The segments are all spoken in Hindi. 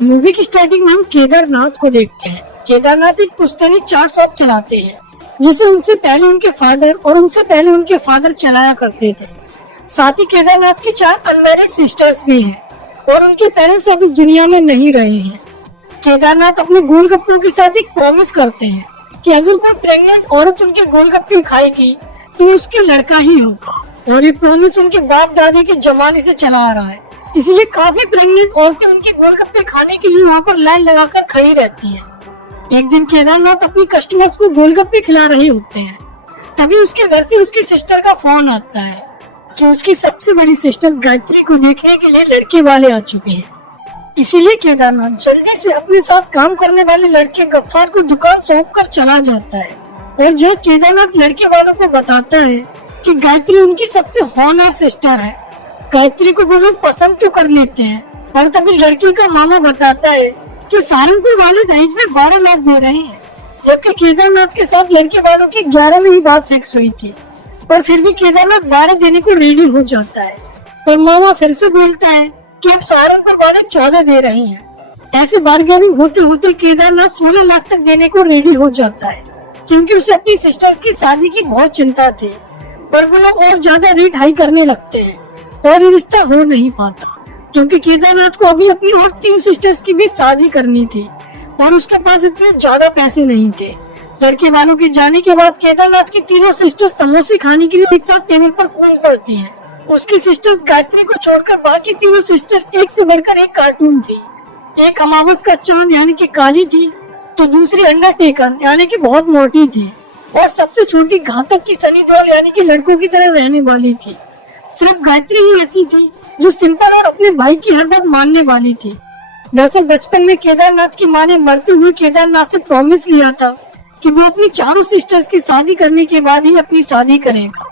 मूवी की स्टार्टिंग में हम केदारनाथ को देखते हैं। केदारनाथ एक पुश्तैनी चाट शॉप चलाते हैं, जिसे उनसे पहले उनके फादर और उनसे पहले उनके फादर चलाया करते थे। साथ ही केदारनाथ की 4 अनमैरिड सिस्टर्स भी हैं और उनके पेरेंट्स अब इस दुनिया में नहीं रहे हैं। केदारनाथ अपने गोलगप्पों के साथ एक प्रॉमिस करते हैं कि अगर कोई प्रेग्नेंट औरत उनके गोलगप्पे खाएगी तो उसके लड़का ही होगा, और ये प्रॉमिस उनके बाप दादी के जमाने से चला आ रहा है। इसलिए काफी प्रेग्नेंट औरतें उनके गोलगप्पे खाने के लिए वहाँ पर लाइन लगाकर खड़ी रहती हैं। एक दिन केदारनाथ अपनी कस्टमर्स को गोलगप्पे खिला रहे होते हैं, तभी उसके घर से उसकी सिस्टर का फोन आता है कि उसकी सबसे बड़ी सिस्टर गायत्री को देखने के लिए लड़के वाले आ चुके हैं। इसीलिए केदारनाथ जल्दी से अपने साथ काम करने वाले लड़के गफ्फार को दुकान सौंप कर चला जाता है, और जहाँ केदारनाथ लड़के वालों को बताता है कि गायत्री उनकी सबसे हॉनर सिस्टर है। गायत्री को वो लोग पसंद तो कर लेते हैं, और तभी लड़की का मामा बताता है कि सहारनपुर वाले दहेज में 12 लाख दे रहे हैं, जबकि केदारनाथ के साथ लड़के वालों की 11 में ही बात फिक्स हुई थी। पर फिर भी केदारनाथ 12 देने को रेडी हो जाता है, और मामा फिर से बोलता है कि अब सहारनपुर वाले 14 दे रहे हैं। ऐसे बार्गेनिंग होते होते केदारनाथ 16 लाख तक देने को रेडी हो जाता है, क्योंकि उसे अपनी सिस्टर्स की शादी की बहुत चिंता थी। पर वो लोग और ज्यादा रेट हाई करने लगते हैं और ये रिश्ता हो नहीं पाता, क्योंकि केदारनाथ को अभी अपनी और 3 सिस्टर्स की भी शादी करनी थी और उसके पास इतने ज्यादा पैसे नहीं थे। लड़के वालों के जाने के बाद केदारनाथ की तीनों सिस्टर्स समोसे खाने के लिए एक साथ टेबल पर कूद पड़ती हैं। उसकी सिस्टर्स गायत्री को छोड़कर बाकी तीनों सिस्टर्स एक से बढ़कर एक कार्टून थी। एक अमावस का चांद यानी कि काली थी, तो दूसरी अंडरटेकर यानी कि बहुत मोटी थी, और सबसे छोटी घातक की सनी देओल यानी कि लड़कों की तरह रहने वाली थी। सिर्फ गायत्री ही ऐसी थी जो सिंपल और अपने भाई की हर बात मानने वाली थी। दरअसल बचपन में केदारनाथ की माँ ने मरते हुए केदारनाथ से प्रॉमिस लिया था कि वो अपनी चारों सिस्टर्स की शादी करने के बाद ही अपनी शादी करेगा,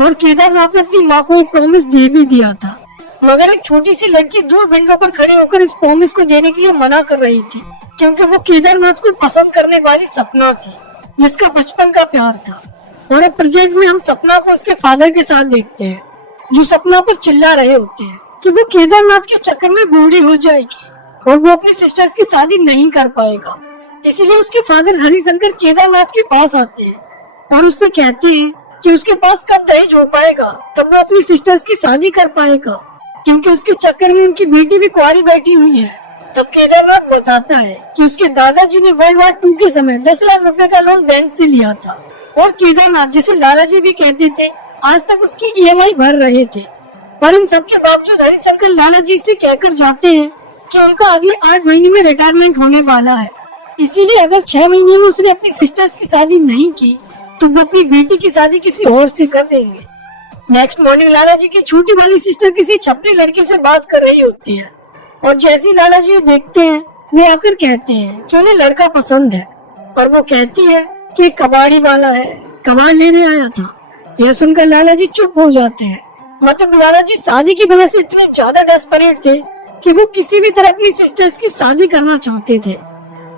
और केदारनाथ ने अपनी माँ को एक प्रॉमिस दे भी दिया था। मगर एक छोटी सी लड़की दूर विंडो पर खड़ी होकर इस प्रॉमिस को देने के लिए मना कर रही थी, क्योंकि वो केदारनाथ को पसंद करने वाली सपना थी, जिसका बचपन का प्यार था। और अब प्रेजेंट में हम सपना को उसके फादर के साथ देखते हैं, जो सपना पर चिल्ला रहे होते हैं कि वो केदारनाथ के चक्कर में बूढ़ी हो जाएगी और वो अपनी सिस्टर्स की शादी नहीं कर पाएगा। इसीलिए उसके फादर हरिशंकर केदारनाथ के पास आते हैं और उससे कहते हैं कि उसके पास कब दहेज हो पाएगा, तब वो अपनी सिस्टर्स की शादी कर पाएगा, क्योंकि उसके चक्कर में उनकी बेटी भी कुंवारी बैठी हुई है। तब केदारनाथ बताता है कि उसके दादाजी ने वर्ल्ड वार 2 के समय 10 लाख रुपए का लोन बैंक से लिया था, और केदारनाथ, जिसे लालाजी भी कहते थे, आज तक उसकी EMI भर रहे थे। पर इन सब के बावजूद हरिशंकर लालाजी से कहकर जाते हैं कि उनका अगले 8 महीने में रिटायरमेंट होने वाला है, इसीलिए अगर 6 महीने में उसने अपनी सिस्टर्स की शादी नहीं की तो वो अपनी बेटी की शादी किसी और से कर देंगे। नेक्स्ट मॉर्निंग लालाजी की छोटी वाली सिस्टर किसी छपरी लड़के से बात कर रही होती है, और जैसे ही लालाजी देखते हैं वे आकर कहते हैं कि उन्हें लड़का पसंद है, और वो कहती है कि कबाड़ी वाला है, कबाड़ लेने आया था। यह सुनकर लालाजी चुप हो जाते हैं। मतलब लालाजी शादी की वजह से इतने ज्यादा डेस्परेट थे कि वो किसी भी तरह अपनी सिस्टर्स की शादी करना चाहते थे।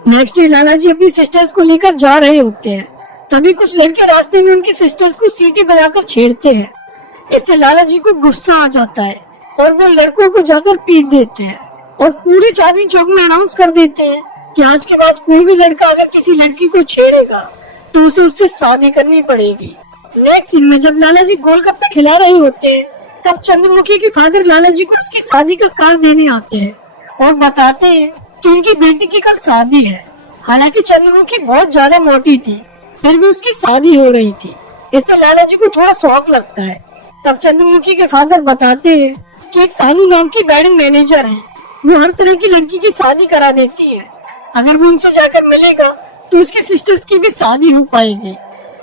नेक्स्ट डे लालाजी अपनी सिस्टर्स को लेकर जा रहे होते हैं, तभी कुछ लड़के रास्ते में उनकी सिस्टर्स को सीटी बजाकर छेड़ते हैं। इससे लालाजी को गुस्सा आ जाता है और वो लड़कों को जाकर पीट देते हैं, और पूरे चांदनी चौक में अनाउंस कर देते हैं कि आज के बाद कोई भी लड़का अगर किसी लड़की को छेड़ेगा तो उसे उससे शादी करनी पड़ेगी। नेक्स्ट सीन में जब लालाजी गोलगप्पे खिला रहे होते हैं, तब चंद्रमुखी के फादर लालाजी को उसकी शादी का कार्ड देने आते हैं और बताते हैं कि उनकी बेटी की कल शादी है। हालांकि चंद्रमुखी बहुत ज्यादा मोटी थी, फिर भी उसकी शादी हो रही थी, इससे लालाजी को थोड़ा शौक लगता है। तब चंद्रमुखी के फादर बताते हैं कि एक सानू नाम की वेडिंग मैनेजर है, वो हर तरह की लड़की की शादी करा देती है। अगर वो उनसे जाकर मिलेगा तो उसकी सिस्टर्स की भी शादी हो पाएगी।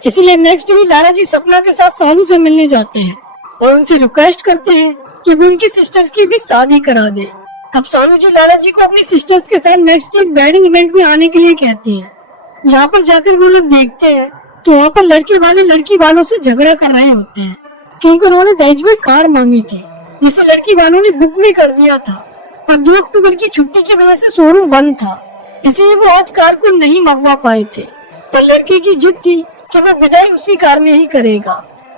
इसीलिए नेक्स्ट डे लालाजी सपना के साथ सानू से मिलने जाते हैं और उनसे रिक्वेस्ट करते हैं कि वो उनकी सिस्टर्स की भी शादी करा दे। तब सानू जी लालाजी को अपनी सिस्टर्स के साथ नेक्स्ट डे वेडिंग इवेंट में आने के लिए कहती हैं, जहाँ पर जाकर वो लोग देखते हैं तो वहाँ पर लड़के वाले लड़की वालों से झगड़ा कर रहे होते हैं, क्योंकि उन्होंने दहेज में कार मांगी थी, जिसे लड़की वालों ने बुक भी कर दिया था। पर 2 अक्टूबर की छुट्टी की वजह से शोरूम बंद था, इसलिए वो आज कार को नहीं मंगवा पाए थे। पर लड़के की जिद थी कि वो विदाई उसी कार में ही करेगा,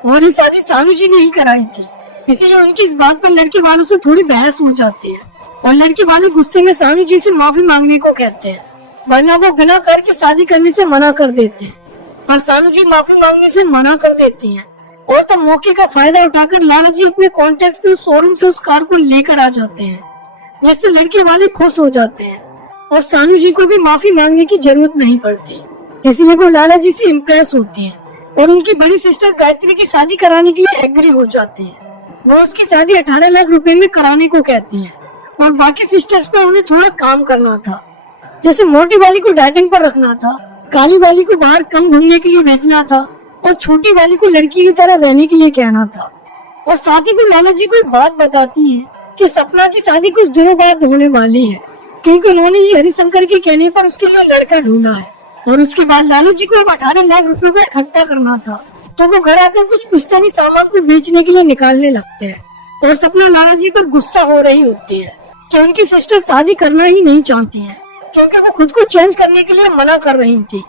और ये शादी सानू जी ने ही कराई थी, इसीलिए उनकी इस बात पर लड़के वालों से थोड़ी बहस हो जाती है। और लड़के वाले गुस्से में सानू जी से माफी मांगने को कहते हैं, वरना वो बिना करके शादी करने से मना कर देते हैं। पर सानू जी माफी मांगने से मना कर देती हैं और तब मौके का फायदा उठाकर लाला जी अपने कॉन्टेक्ट से उस शोरूम से उस कार को लेकर आ जाते हैं, जिससे लड़के वाले खुश हो जाते हैं और सानू जी को भी माफी मांगने की जरूरत नहीं पड़ती। इसलिए वो लाला जी से इम्प्रेस होती है और उनकी बड़ी सिस्टर गायत्री की शादी कराने के लिए एग्री हो जाती है। वो उसकी शादी 18 लाख रुपए में कराने को कहती है और बाकी सिस्टर्स पर उन्हें थोड़ा काम करना था, जैसे मोटी वाली को डाइटिंग पर रखना था, काली वाली को बाहर कम घूमने के लिए भेजना था और छोटी वाली को लड़की की तरह रहने के लिए कहना था। और साथ ही वो लाला जी को एक बात बताती है कि सपना की शादी कुछ दिनों बाद होने वाली है, क्योंकि उन्होंने ये हरिशंकर के कहने पर उसके लिए लड़का ढूंढा है। और उसके बाद लाला जी को अब 18 लाख रुपए को इकट्ठा करना था, तो वो घर आकर कुछ पुश्तैनी सामान को बेचने के लिए निकालने लगते हैं। और सपना लाला जी पर गुस्सा हो रही होती है कि उनकी सिस्टर शादी करना ही नहीं चाहती है, क्योंकि वो खुद को चेंज करने के लिए मना कर रही थी।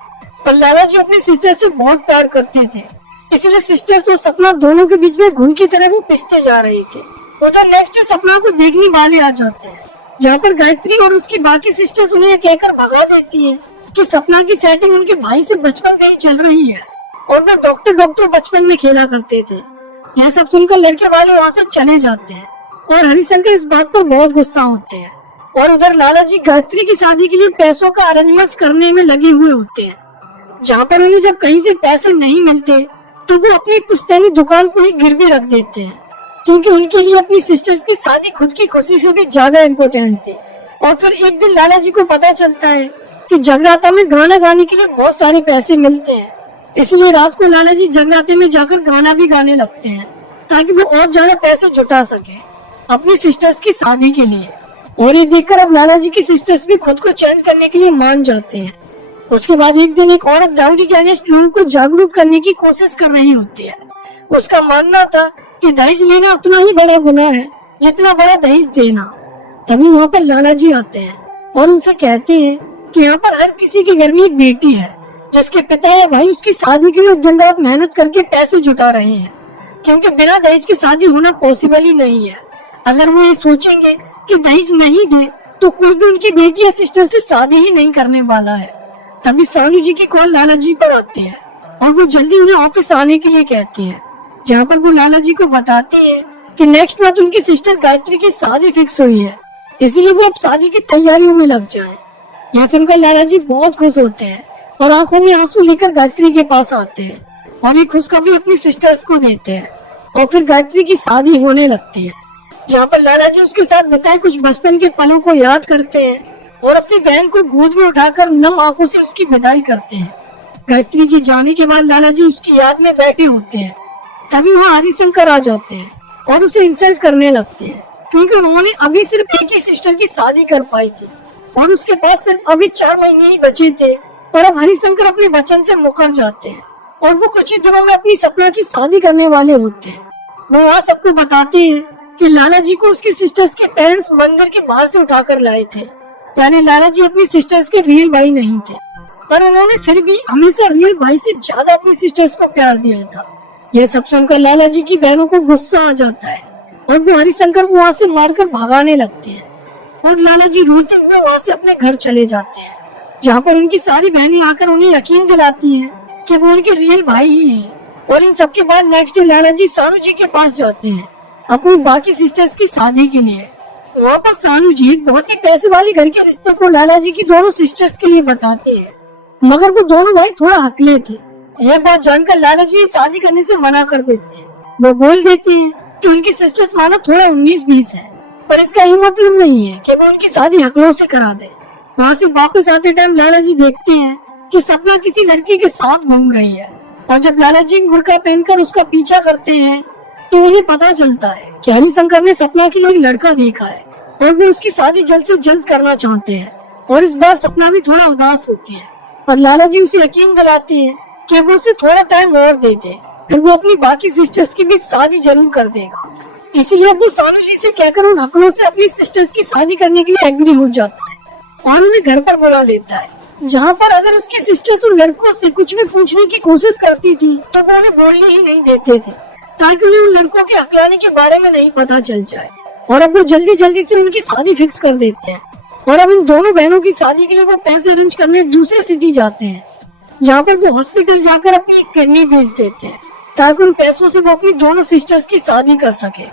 पर लाला जी अपनी सिस्टर से बहुत प्यार करते थे, इसलिए सिस्टर्स और सपना दोनों के बीच में घुन की तरह वो पिसते जा रहे थे। उधर नेक्स्ट सपना को देखने वाले आ जाते हैं, जहाँ पर गायत्री और उसकी बाकी सिस्टर्स उन्हें कहकर भगा देती है कि सपना की सेटिंग उनके भाई से बचपन से ही चल रही है और वो डॉक्टर बचपन में खेला करते थे। यह सब सुनकर लड़के वाले वहाँ से चले जाते हैं और हरिशंकर इस बात पर बहुत गुस्सा होते हैं। और उधर लाला जी गायत्री की शादी के लिए पैसों का अरेंजमेंट करने में लगे हुए होते हैं, जहाँ पर उन्हें जब कहीं से पैसे नहीं मिलते तो वो अपनी पुश्तैनी दुकान को ही गिरवी रख देते हैं, क्योंकि उनके लिए अपनी सिस्टर्स की शादी खुद की खुशी से भी ज्यादा इम्पोर्टेंट थी। और फिर एक दिन लाला जी को पता चलता है कि जगराता में गाना गाने के लिए बहुत सारे पैसे मिलते हैं, इसलिए रात को लाला जी जगराते में जाकर गाना भी गाने लगते हैं ताकि वो और ज्यादा पैसे जुटा सके अपनी सिस्टर्स की शादी के लिए। और ये देखकर अब लाला जी की सिस्टर्स भी खुद को चेंज करने के लिए मान जाते हैं। उसके बाद एक दिन एक औरत डाउरी के अगेंस्ट लोगों को जागरूक करने की कोशिश कर रही होती है। उसका मानना था कि दहेज लेना उतना ही बड़ा गुनाह है जितना बड़ा दहेज देना। तभी वहाँ पर लाला जी आते हैं और उनसे कहते हैं कि यहाँ पर हर किसी के घर में एक बेटी है जिसके पिता या भाई उसकी शादी के लिए दिन रात मेहनत करके पैसे जुटा रहे हैं, क्योंकि बिना दहेज की शादी होना पॉसिबल ही नहीं है। अगर वो ये सोचेंगे कि दहेज नहीं दे तो कोई भी उनकी बेटी या सिस्टर से शादी ही नहीं करने वाला है। तभी सानू जी की कॉल लाला जी पर आती है और वो जल्दी उन्हें ऑफिस आने के लिए कहती है, जहाँ पर वो लाला जी को बताती है कि नेक्स्ट मंथ उनकी सिस्टर गायत्री की शादी फिक्स हुई है, इसीलिए वो अब शादी की तैयारियों में लग जाए। यह सुनकर लाला जी बहुत खुश होते हैं और आंखों में आंसू लेकर गायत्री के पास आते हैं और ये खुशखबरी अपनी सिस्टर्स को देते हैं। और फिर गायत्री की शादी होने लगती है, जहाँ पर लाला जी उसके साथ बिताए कुछ बचपन के पलों को याद करते हैं और अपनी बहन को गोद में उठाकर नम आंखों से उसकी विदाई करते हैं। गायत्री की जाने के बाद लाला जी उसकी याद में बैठे होते हैं। तभी वहाँ हरिशंकर आ जाते हैं और उसे इंसल्ट करने लगते हैं, क्योंकि उन्होंने अभी सिर्फ एक ही सिस्टर की शादी कर पाई थी और उसके पास सिर्फ अभी 4 महीने ही बचे थे। पर अब हरिशंकर अपने वचन से मुकर जाते हैं और वो कुछ ही दिनों में अपनी सपना की शादी करने वाले होते हैं। वो वहाँ सबको बताते हैं कि लाला जी को उसकी सिस्टर्स के पेरेंट्स मंदिर के बाहर से उठाकर लाए थे, यानी लाला जी अपनी सिस्टर्स के रियल भाई नहीं थे, पर उन्होंने फिर भी हमेशा रियल भाई से ज्यादा अपनी सिस्टर्स को प्यार दिया था। यह सब सुनकर लाला जी की बहनों को गुस्सा आ जाता है और वो हरिशंकर को वहाँ से मारकर भगाने लगते हैं और लाला जी रोते हुए वहाँ से अपने घर चले जाते हैं, जहाँ पर उनकी सारी बहनें आकर उन्हें यकीन दिलाती हैं कि वो उनके रियल भाई ही हैं। और इन सबके बाद नेक्स्ट डे लाला जी सानू जी के पास जाते हैं अपनी बाकी सिस्टर्स की शादी के लिए। वहाँ पर सानू जी एक बहुत ही पैसे वाले घर के रिश्ते को लाला जी की दोनों सिस्टर्स के लिए बताते हैं, मगर वो दोनों भाई थोड़ा हकले थे। यह बात जानकर लाला जी शादी करने से मना कर देते हैं। वो बोल देते हैं कि उनकी सिस्टर्स माना थोड़ा 19-20 है, पर इसका ये मतलब नहीं है कि वो उनकी शादी हकलों से करा दे। वहाँ से वापस आते टाइम लाला जी देखते हैं कि सपना किसी लड़की के साथ घूम रही है, और जब लाला जी बुर्का पहनकर उसका पीछा करते हैं तो उन्हें पता चलता है कि हरिशंकर ने सपना के लिए एक लड़का देखा है और वो उसकी शादी जल्द से जल्द करना चाहते हैं। और इस बार सपना भी थोड़ा उदास होती है, पर लाला जी उसे यकीन दिलाते हैं कि वो उसे थोड़ा टाइम और दे दे, फिर वो अपनी बाकी सिस्टर्स की भी शादी जरूर कर देगा। इसीलिए वो सानू जी से कहकर उन हकलों से अपनी सिस्टर्स की शादी करने के लिए एग्री हो जाता है और उन्हें घर पर बुला लेता है, जहाँ पर अगर उसकी सिस्टर्स उन लड़कों से कुछ भी पूछने की कोशिश करती थी तो वो उन्हें बोलने ही नहीं देते थे, ताकि उन्हें उन लड़कों के हकलाने के बारे में नहीं पता चल जाए। और अब वो जल्दी जल्दी से उनकी शादी फिक्स कर देते हैं। और अब इन दोनों बहनों की शादी के लिए वो पैसे अरेंज करने दूसरे सिटी जाते हैं, जहाँ पर वो हॉस्पिटल जाकर अपनी किडनी बेच देते हैं ताकि उन पैसों से वो अपनी दोनों सिस्टर्स की शादी कर सके।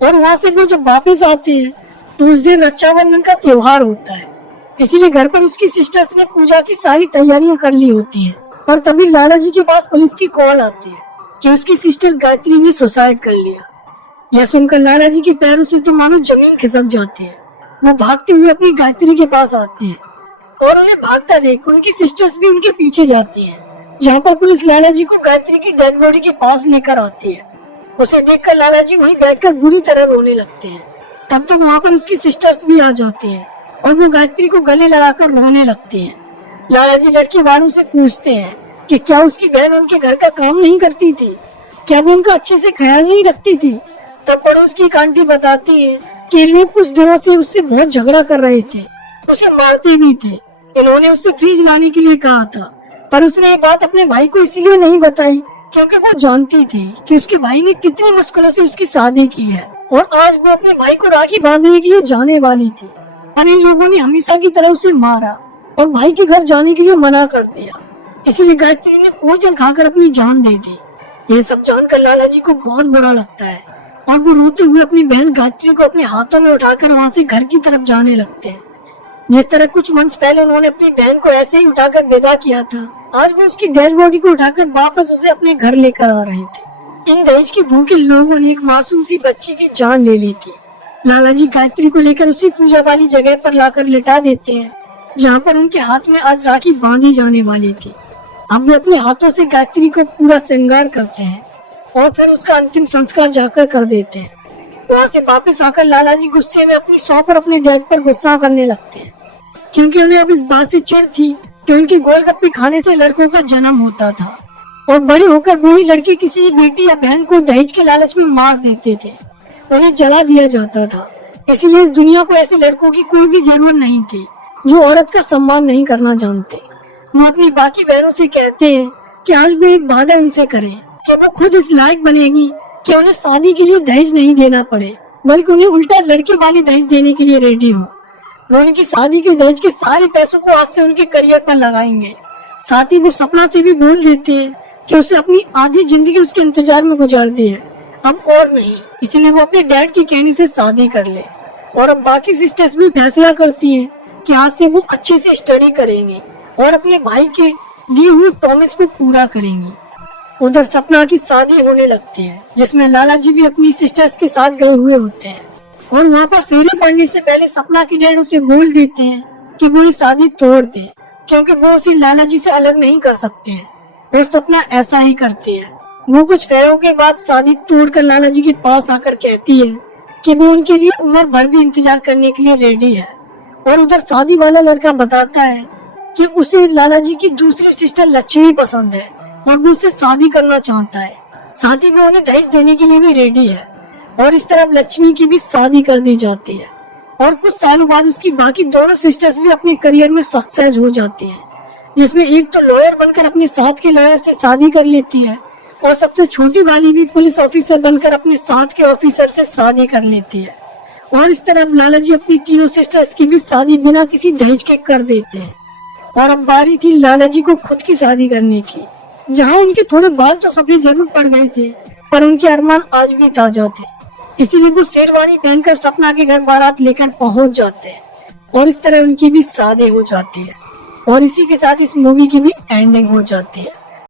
और वहाँ से वो जब वापस आते हैं तो उस दिन रक्षाबंधन का त्योहार होता है, इसीलिए घर पर उसकी सिस्टर्स ने पूजा की सारी तैयारियां कर ली होती हैं। और तभी लाला जी के पास पुलिस की कॉल आती है कि उसकी सिस्टर गायत्री ने सुसाइड कर लिया। यह सुनकर लाला जी के पैरों से तो मानो जमीन खिसक जाती है। वो भागते हुए अपनी गायत्री के पास आते हैं और उन्हें भागता देख उनकी सिस्टर्स भी उनके पीछे जाती हैं, जहाँ पर पुलिस लाला जी को गायत्री की डेड बॉडी के पास लेकर आती है। उसे देखकर लाला जी वहीं बैठकर बुरी तरह रोने लगते हैं। तब तक वहाँ पर उसकी सिस्टर्स भी आ जाती हैं और वो गायत्री को गले लगाकर रोने लगती हैं। लाला जी लड़के वालों से पूछते हैं कि क्या उसकी बहन उनके घर का काम नहीं करती थी, क्या वो उनका अच्छे से ख्याल नहीं रखती थी। तब पड़ोस की एक आंटी बताती है कि लोग कुछ दिनों से उससे बहुत झगड़ा कर रहे थे, उसे मारते भी थे। इन्होंने उससे फ्रिज लाने के लिए कहा था, पर उसने ये बात अपने भाई को इसीलिए नहीं बताई क्योंकि वो जानती थी कि उसके भाई ने कितनी मुश्किलों से उसकी शादी की है और आज वो अपने भाई को राखी बांधने के लिए जाने वाली थी। पर इन लोगों ने हमेशा की तरह उसे मारा और भाई के घर जाने के लिए मना कर दिया। इसीलिए गायत्री ने भोजन खाकर अपनी जान दे दी। ये सब जानकर लाला जी को बहुत बुरा लगता है और वो रोते हुए अपनी बहन गायत्री को अपने हाथों में उठाकर वहाँ से घर की तरफ जाने लगते हैं। जिस तरह कुछ मंथ पहले उन्होंने अपनी बहन को ऐसे ही उठाकर विदा किया था, आज वो उसकी डेड बॉडी को उठाकर वापस उसे अपने घर लेकर आ रहे थे। इन दहेज के भूखे लोगों ने एक मासूम सी बच्ची की जान ले ली थी। लाला जी गायत्री को लेकर उसी पूजा वाली जगह पर लाकर लिटा देते हैं, जहाँ पर उनके हाथ में आज राखी बांधी जाने वाली थी। अब वे अपने हाथों से गायत्री को पूरा श्रृंगार करते हैं और फिर उसका अंतिम संस्कार जाकर कर देते हैं। वहाँ से वापस आकर लाला जी गुस्से में अपनी सौ पर अपने डैड पर गुस्सा करने लगते हैं, क्योंकि उन्हें अब इस बात से चिढ़ थी कि उनके गोलगप्पे खाने से लड़कों का जन्म होता था और बड़े होकर वही लड़के किसी बेटी या बहन को दहेज के लालच में मार देते थे, उन्हें जला दिया जाता था। इसलिए इस दुनिया को ऐसे लड़कों की कोई भी जरूरत नहीं थी जो औरत का सम्मान नहीं करना जानते। वो अपनी बाकी बहनों से कहते हैं कि आज भी एक वादा उनसे करें कि वो खुद इस लायक बनेगी कि उन्हें शादी के लिए दहेज नहीं देना पड़े, बल्कि उन्हें उल्टा लड़के वाले दहेज देने के लिए रेडी हो। वो उनकी शादी के दहेज के सारे पैसों को आज से उनके करियर पर लगाएंगे। साथ ही वो सपना से भी बोल देते हैं कि उसे अपनी आधी जिंदगी उसके इंतजार में गुजार दी है, अब और नहीं। इसलिए वो अपने डैड के कहने से शादी कर ले। और अब बाकी सिस्टर्स भी फैसला करती हैं कि आज से वो अच्छे से स्टडी करेंगी और अपने भाई के दिए हुए प्रॉमिस को पूरा करेंगी। उधर सपना की शादी होने लगती है, जिसमें लाला जी भी अपनी सिस्टर्स के साथ गए हुए होते हैं। और वहाँ पर फेरे पड़ने से पहले सपना की डैड उसे बोल देते हैं कि वो ये शादी तोड़ दे, क्योंकि वो उसे लाला जी से अलग नहीं कर सकते हैं। और सपना ऐसा ही करती है। वो कुछ फेरों के बाद शादी तोड़कर लाला जी के पास आकर कहती है कि वो उनके लिए उम्र भर भी इंतजार करने के लिए रेडी है। और उधर शादी वाला लड़का बताता है कि उसे लाला जी की दूसरी सिस्टर लक्ष्मी पसंद है और वो उससे शादी करना चाहता है। साथ ही वो उन्हें दहेज देने के लिए भी रेडी है। और इस तरह लक्ष्मी की भी शादी कर दी जाती है। और कुछ सालों बाद उसकी बाकी दोनों सिस्टर्स भी अपने करियर में सक्सेस हो जाती हैं, जिसमें एक तो लॉयर बनकर अपने साथ के लॉयर से शादी कर लेती है और सबसे छोटी वाली भी पुलिस ऑफिसर बनकर अपने साथ के ऑफिसर से शादी कर लेती है। और इस तरह लाला जी अपनी तीनों सिस्टर्स की भी शादी बिना किसी दहेज के कर देते हैं। और अब बारी थी लाला जी को खुद की शादी करने की, जहाँ उनके थोड़े बाल तो सफेद जरूर पड़ गए थे, पर उनके अरमान आज भी ताजा थे। इसीलिए वो शेरवानी पहनकर सपना के घर बारात लेकर पहुंच जाते हैं और इस तरह उनकी भी शादी हो जाती है। और इसी के साथ इस मूवी की भी एंडिंग हो जाती है।